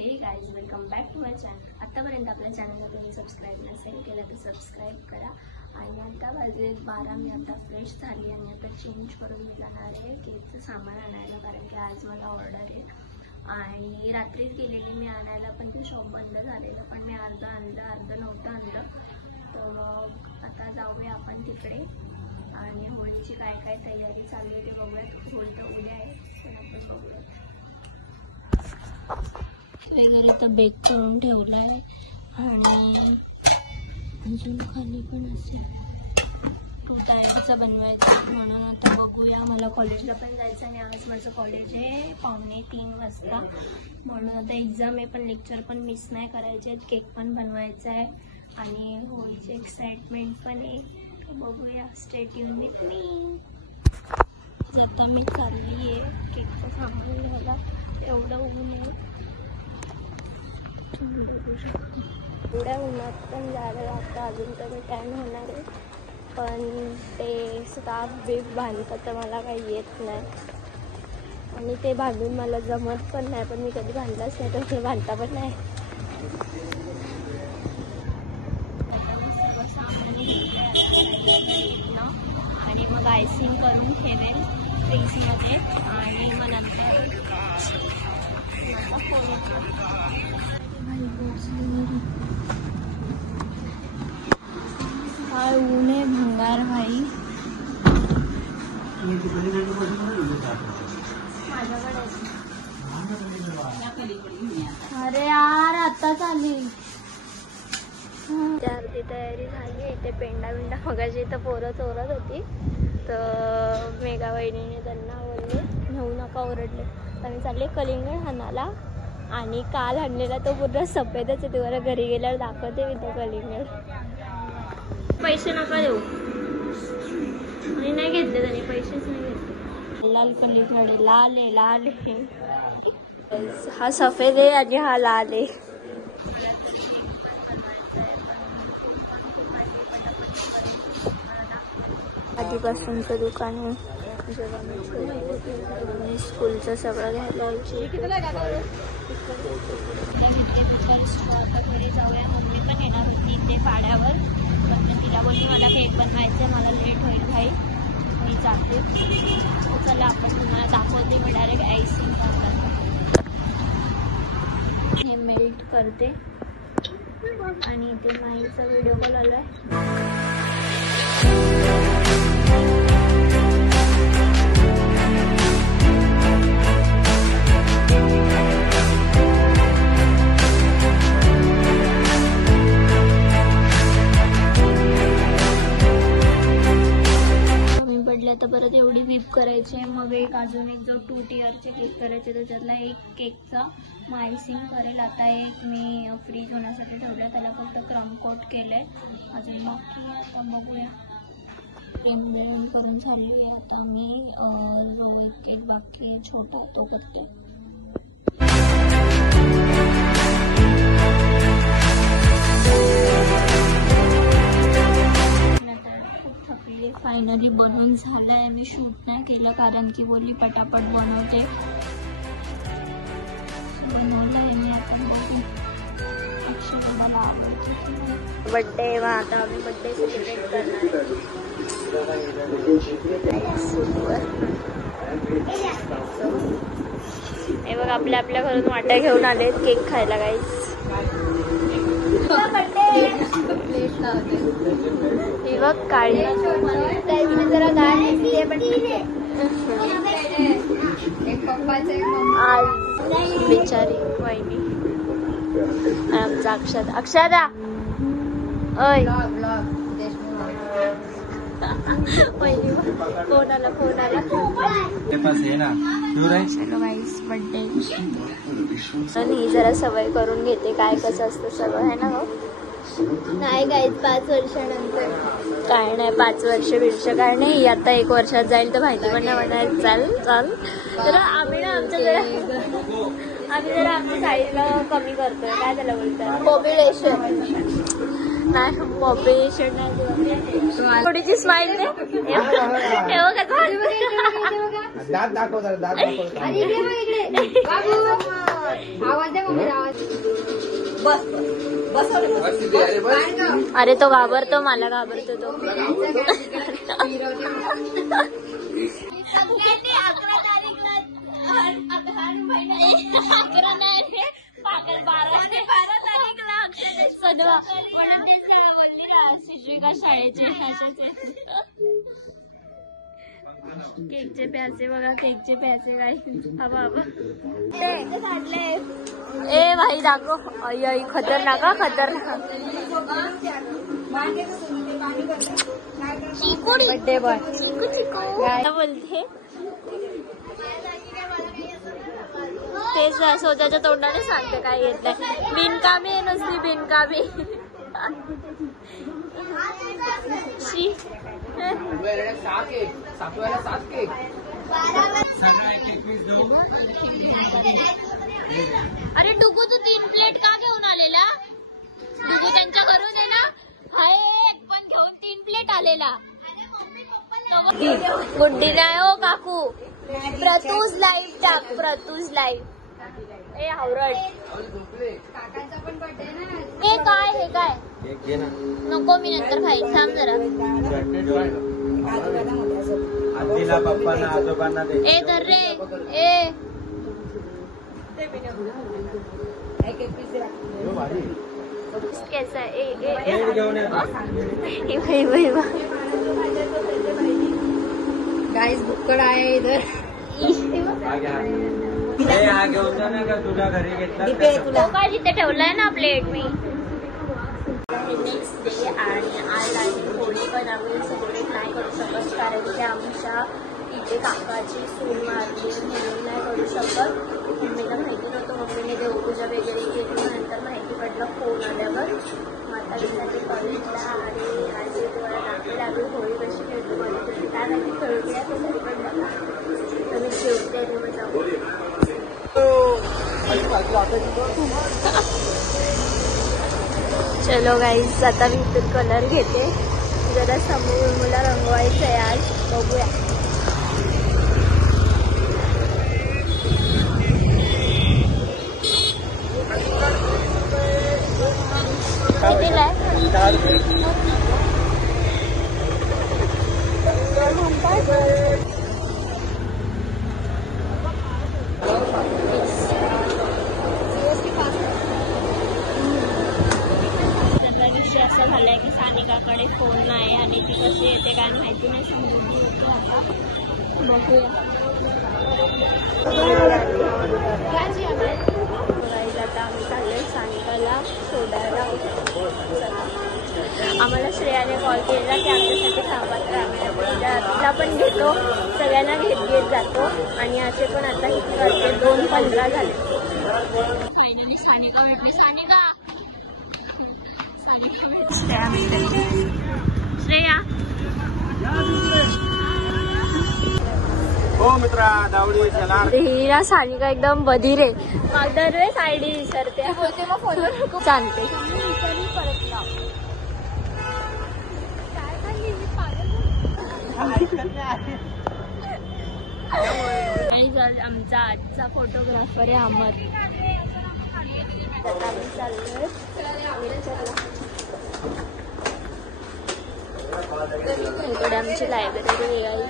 हे guys welcome back to my channel. आतापर्यंत आपल्या चॅनलला तुम्ही सबस्क्राईब नसेल केलं तर सबस्क्राईब करा। आणि आता वाजले 12। मी आता फ्रेश झाली आणि आता चेंज करून मी जाणार आहे केकचं सामान आणायला, कारण की आज मला ऑर्डर आहे। आणि रात्रीच गेलेली मी आणायला, पण ते शॉप बंद झालेलं, पण मी अर्ध आणलं अर्ध नव्हतं आणलं। तर मग आता जाऊया आपण तिकडे आणि होळीची काय काय तयारी चालू आहे ते बघूयात। होळी तर उद्या आहे, तर आपण बघूयात। वगैरे तर बेक करून ठेवलं आहे आणि अजून खाली पण असेल तो तयारीचा बनवायचा, म्हणून आता बघूया। मला कॉलेजला पण जायचं आणि आज माझं कॉलेज आहे 2:45 वाजता, म्हणून आता एक्झाम आहे, पण लेक्चर पण मिस नाही करायचे आहेत। केक पण बनवायचा आहे आणि होळीची एक्साइटमेंट पण आहे, बघूया। Stay tune with me. आता मी चालली आहे केकचं सामान घ्यायला। एवढं ऊन आहे, एवढ्या उन्हात पण जायला लागतं। अजून तर मी टॅन होणार आहे, पण ते स्कार्फ बीफ बांधतं तर मला काही येत नाही आणि ते बांधून मला जमत पण नाही, पण मी कधी बांधलंच नाही, तर ते बांधता पण नाही। सामान आणि मग आयसिंग करून ठेवेल फ्रीजमध्ये आणि मग नंतर काय ऊन आहे भंगार भाई। अरे यार आताच आली। अर्धी तयारी झाली। इथे पेंडा बिंडा मगाशी इथं पोरं चोरत होती, तर मेघा वहिनीने त्यांना बोलले नेऊ नका, ओरडले। तर मी चालले कलिंगड हाणाला आणि काल आणलेला तो पूर्ण सफेदच आहे, तुम्हाला घरी गेल्यावर दाखवते मी तो कलिंगड। पैसे नका देऊ, आणि नाही घेतले त्यांनी, पैसेच नाही घेतले। लाल कलिंगड आहे, लाल आहे, लाल आहे। हा सफेद आहे आणि हा लाल आहे। आधीपासूनचं दुकान आहे, जेव्हा मी स्कूलचं सगळं घ्यायला यायची। घरी जाऊया, मम्मी पण येणार होती इथे पाड्यावर, पण तिला बोलली मला केक बनवायचं आहे, मला लेट होईल भाई, मी जाते। चला आपण तुम्हाला दाखवते मी डायरेक्ट आयसिंग हे मेल्ट करते आणि इथे माईचा व्हिडिओ कॉल आला आहे। तर परत एवढी व्हीप करायची आहे, मग एक अजून एक जो 2 टिअरचे केक करायचे, त्याच्यातला एक केकचा आयसिंग करेल। आता एक मी फ्रीज होण्यासाठी ठेवलं, त्याला फक्त क्रम कोट केलंय, अजून बाकी आता बघूया। क्रीम बिळून करून चालू आहे। आता मी जो एक केक बाकी आहे छोटा तो करते। फायनली बनवून झालंय। मी शूट नाही केलं कारण की बोलली पटापट बनवते, बनवलंय मी। आता बघू अक्षय मला आवडते बड्डे, मग आता आम्ही बड्डे सेलिब्रेट करणार हे बघ, आपल्या आपल्या घरून वाट्या घेऊन आलेत केक खायला गाईस। ही बघ काळी जरा गाय आज बिचारी वहिनी आमचा अक्षदा अय वहिनी फोन आला बर्थडे। पण ही जरा सवय करून घेते काय कसं असतं सगळं, है ना गं? नाही गाईज 5 वर्षानंतर काय नाही, 5 वर्ष काय नाही, आता 1 वर्षात जाईल तर माहिती पण नाही म्हणायचं। चाल तर आम्ही ना आमच्या जरा आमच्या साईडला कमी करतोय, काय त्याला बोलतात, पॉप्युलेशन नाही, पॉप्युलेशन नाही, थोडीशी स्माइल दे। अरे तो घाबरतो, मला घाबरतो तो. शिश्विका शाळेचे केकचे प्यासे बघा, केकचे प्यासे काय हवा हवा काढले. ए भाई दाखव. आई आई खतरनाक हा, खतरनाक. बर्थडे बॉय चिकू चिकू काय बोलते तेच स्वतःच्या तोंडाने सांगते काय येत नाही. बिनकामी आहे नुसती बिनकामी. अरे डुगू तू 3 प्लेट का घेऊन आलेला? डुगू त्यांच्या घरून आहे ना, हाय एक पण घेऊन 3 प्लेट आलेला. गुड्डी नाही हो काकू. प्रतूज लाईव्ह टाक, प्रतूज लाईव्ह. ए हावरट हे काय, हे काय नको, मी नंतर खाईल. सांग जरा. ए धर रे. ए कैसा है? गाइस बुक्कड आहे इधर. तुला काय तिथे ठेवलाय ना प्लेट मी. नेक्स्ट डे आणि आज आम्ही होळी बनवली. सगळे नाही करू शकत कारण की आमच्या इथे काकाची सून मारली म्हणून नाही करू शकत. मम्मीला माहिती नव्हतं. मम्मीने देवपूजा वगैरे केली. नंतर माहिती पडलं फोन आल्यावर. माता विषयाचे कॉलेजला आणि आज तुम्हाला दाखवायला लागली होळी कशी खेळतो मला तशी काय माहिती खेळूया ते तरी पण बघा. तर मी जेवते चलो गाईज आता मी इथून कलर घेते. जरा समोर मला रंगवायचं आहे आज. बघूया कितीला आहे. विषय असा झालाय की सानिकाकडे फोन नाही आणि ती कशी येते काय माहिती नाही. समजून होतो आता बघूया. आता आम्ही चाललोय सानिकाला सोडायला. आम्हाला श्रेयाने कॉल केला की आमच्यासाठी थांबा, तर आम्ही तिला पण घेतो, सगळ्यांना घेत जातो आणि असे पण आता किती वाजले 2:15 झाले. फायनली सानिका भेटली. सानिका श्रेया हो मित्रा दावडी चला. हिरा सानिका एकदम बधीर आहे. मागदर वेळेस आयडी विसरते. बोलते मग फोनवर खूप चालते. आणि आमचा आजचा फोटोग्राफर आहे अहमद. इकडे आमची लायब्ररी आहे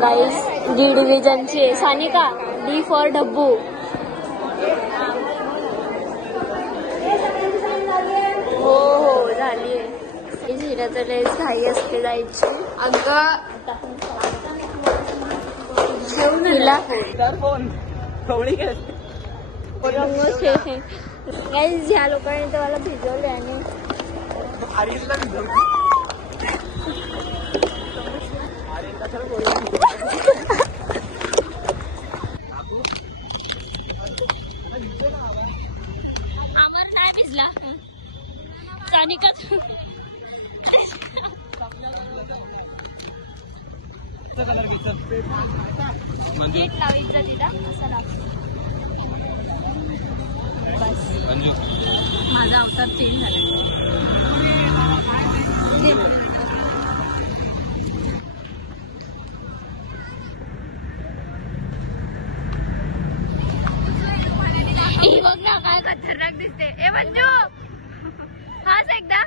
गाईस. डी डिव्हिजनची आहे. सानिका डी फॉर डब्बू. हो हो झाली आहे. हिराचा ड्रेस घाई असते जायची. तिला गाईस ह्या लोकांनी तर मला भिजवले आणि नाही भिजला सानिका. गेट लावायचं तिला असं लागतं. बस माझा अवतार चेंज झाला. ही बघ बघ ना काय खतरनाक दिसते. ए मंजू हाच एकदा.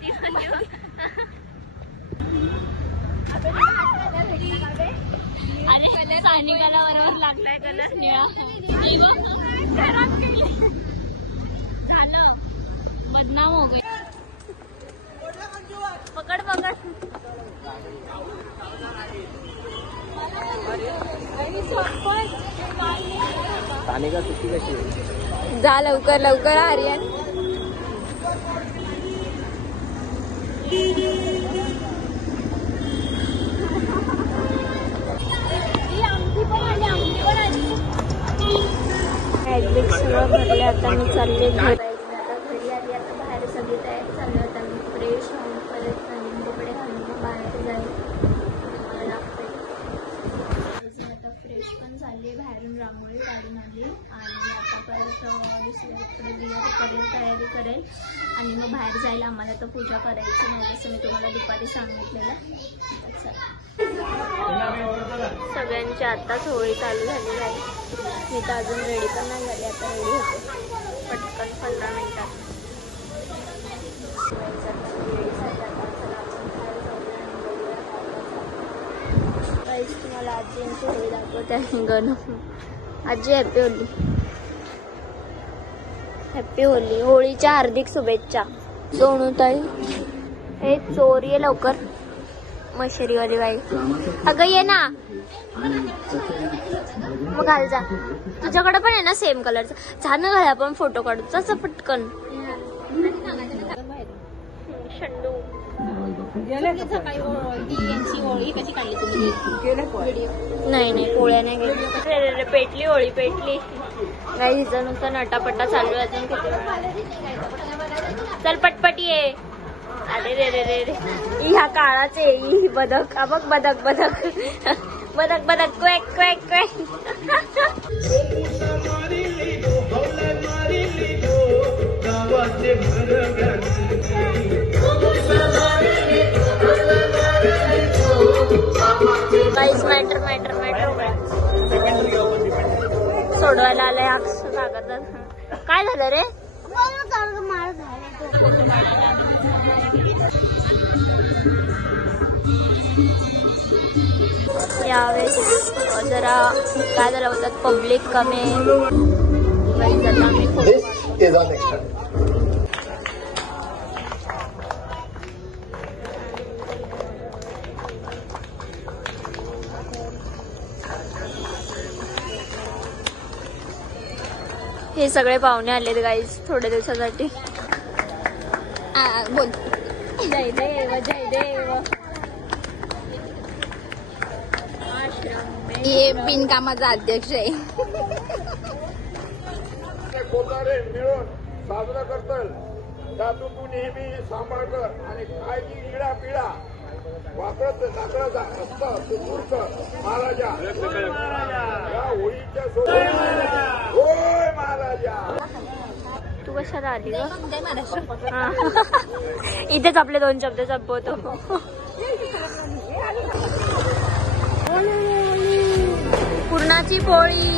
ती मंजू अरे सानिकाला बरोबर लागलाय कलर निळा. झालं बदनाम हो गई. पकड पकड. सानिका सुट्टी कशी आहे? जा लवकर लवकर आर्यन. ऍडमिट सगळं भरले. आता मी चालले घरी. आता घरी आली. आता बाहेर सगळी तयारी चालू. आता मी फ्रेश होऊन परत नवीन कपडे घालून बाहेर जाईल. आता फ्रेश पण झाली. बाहेरून रांगोळी काढून आली आणि आता परत तयारी करेल आणि मग बाहेर जायला. आम्हाला तर पूजा करायची नाही जसं मी तुम्हाला दुपारी सांगितलेलं. सगळ्यांची आताच होळी चालू झाली आहे. मी तर अजून रेडी पण नाही झाली. आता रेडी होते पटकन 15 मिनिटात. तुम्हाला आजींची होळी दाखवते आहे. गण आजी हॅपी होली. Happy Holy. होळीच्या हार्दिक शुभेच्छा. सोनूताई हे चोर ये लवकर. मशेरीवाली बाई अगं ये ना मग घाल जा. तुझ्याकडे पण आहे ना सेम कलरचा. छान घाल आपण फोटो काढू. तसं पटकन. शंडू नाही नाही पोळ्या नाही गेली. पेटली होळी पेटली. काही हिचं नुसतं नटापट्टा चालू आहे. अजून किती वेळा. चल पटपट ये. अरे रे रे रे रे ह्या काळाचे ही बदक. बघ बदक बदक बदक बदक क्वॅक क्वॅक क्वॅक. काहीच मॅटर मॅटर मॅटर सोडवायला आलंय. अक्षर कागद काय झालं रे. यावेळेस जरा काय झालं होतं पब्लिक कमी आहे. हे सगळे पाहुणे आलेत गाईज थोड्या दिवसासाठी. बोल जय देव जय देव. हे बिनकामाचा अध्यक्ष आहे. मिळून साजरा करतोय. त्यातून तू नेहमी सांभाळ कर आणि काय ती इडा पिढा वापरत नाकळाचा असता तू मूर्त महाराजा या होळीच्या सोबत. होय महाराजा. तू कशाला आली ग. इथेच आपले 2 शब्द संपवतो. पुरणाची पोळी.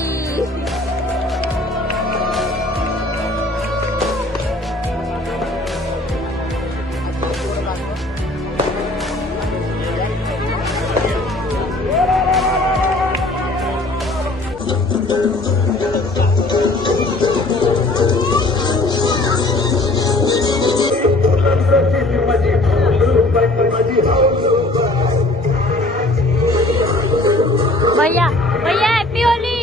भैया भैया हॅपी होली.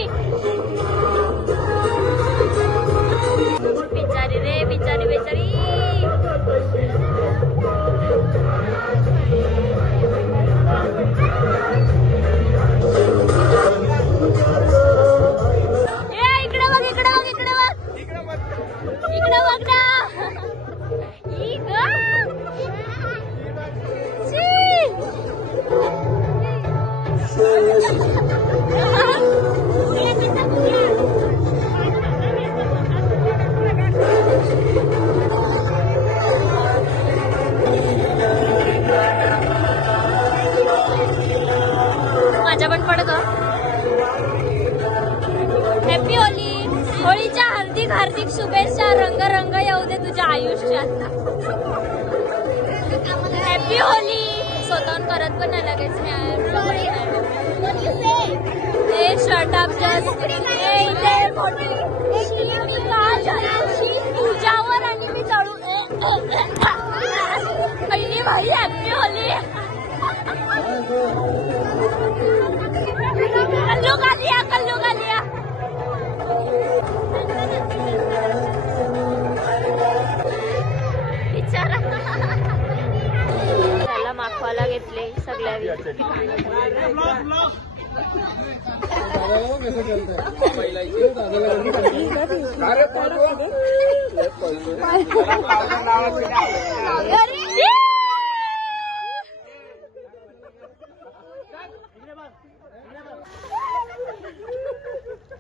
हार्दिक शुभेच्छा. रंग रंग येऊ दे तुझ्या आयुष्यात. Happy Holy. स्वतःहून करत पण नाही लगेच. Shut up just. तुझ्यावर आणि मी चढू. पहिली भाई हॅपी होली. कल्लू का लिया, कल्लू का लिया. त्याला माखवाला घेतले सगळ्या.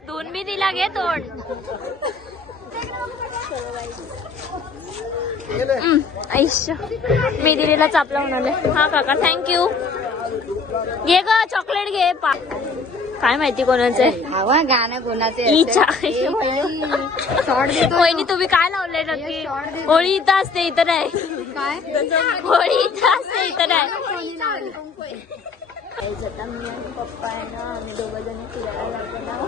दोन मी दिला घे तोंड. आयुष्य मी दिलेला चापला म्हणाले. हा काका थँक्यू. घे ग चॉकलेट घे. काय माहिती कोणाचं आहे गाणं कोणाचे. वहिनी तुम्ही काय लावलंय नक्की. होळी इथं असते इथं नाही. काय होळी इथं असते इथं नाही. आता मी आणि पप्पा आहे ना आम्ही दोघं जण फिरायला लागलो.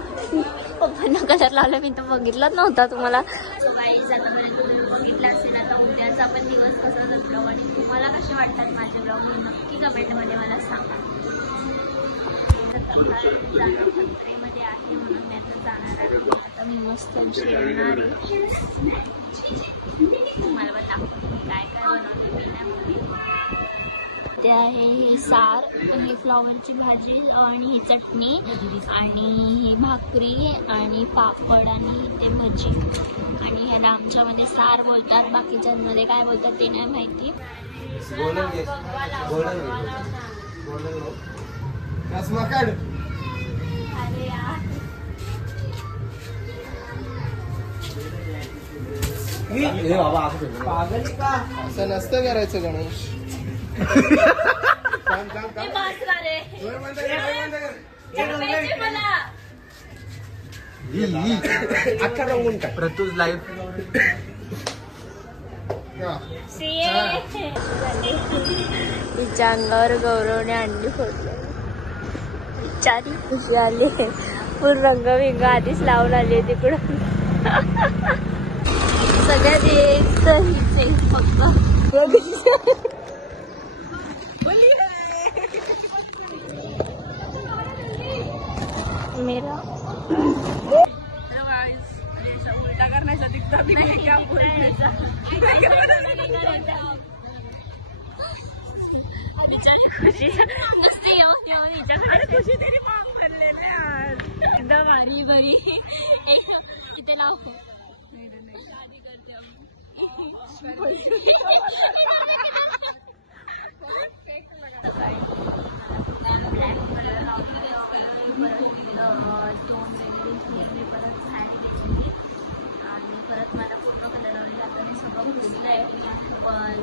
पप्पांना कलर लावला मी तर बघितलंच नव्हता तुम्हाला. बाईज आतापर्यंत तुम्ही बघितलं असेल. आता उद्याचा पण दिवस कसा ब्लॉग आणि तुम्हाला कसे वाटतात माझे ब्लॉग नक्की कमेंटमध्ये मला सांगा. जत्रेमध्ये आहे म्हणून मी आता जाणार आहे. आता मी मस्त जेवणार आहे. तुम्हाला पण दाखवते मी काय काय बनवते मी त्यामध्ये. ते आहे हे सार, हे फ्लॉवरची भाजी आणि ही चटणी आणि ही भाकरी आणि पापड आणि ते भजी. आणि ह्याला आमच्यामध्ये सार बोलतात, बाकीच्यांमध्ये काय बोलतात ते नाही माहिती. अरे यार असं नसतं करायचं गणेश. प्रतुज लाईफ तिच्या अंगावर गौरवने अंडी फोडले. बिचारी खुशी आली. फुल रंग विंग आधीच लावून आली तिकडून. सगळ्यात हीच फक्त मेरा उलटा करण्याचा दिखता भी नहीं क्या बोलण्याचा. खुशी मस्ती अरे खुशी तरी माग भरलेले एकदम भारी बरी. एक इथे लाव. शादी करते परत मला पूर्ण कलर लावले. आता मी सगळं घुसलंय. पण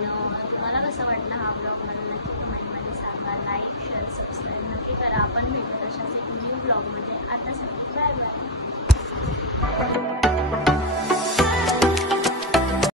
तुम्हाला कसं वाटलं हा ब्लॉग मला नक्की कमेंटमध्ये सांगा. लाईक शेअर सबस्क्राईब नक्की करा. आपण भेटू तशाच एक न्यू ब्लॉगमध्ये. आतासाठी बाय बाय.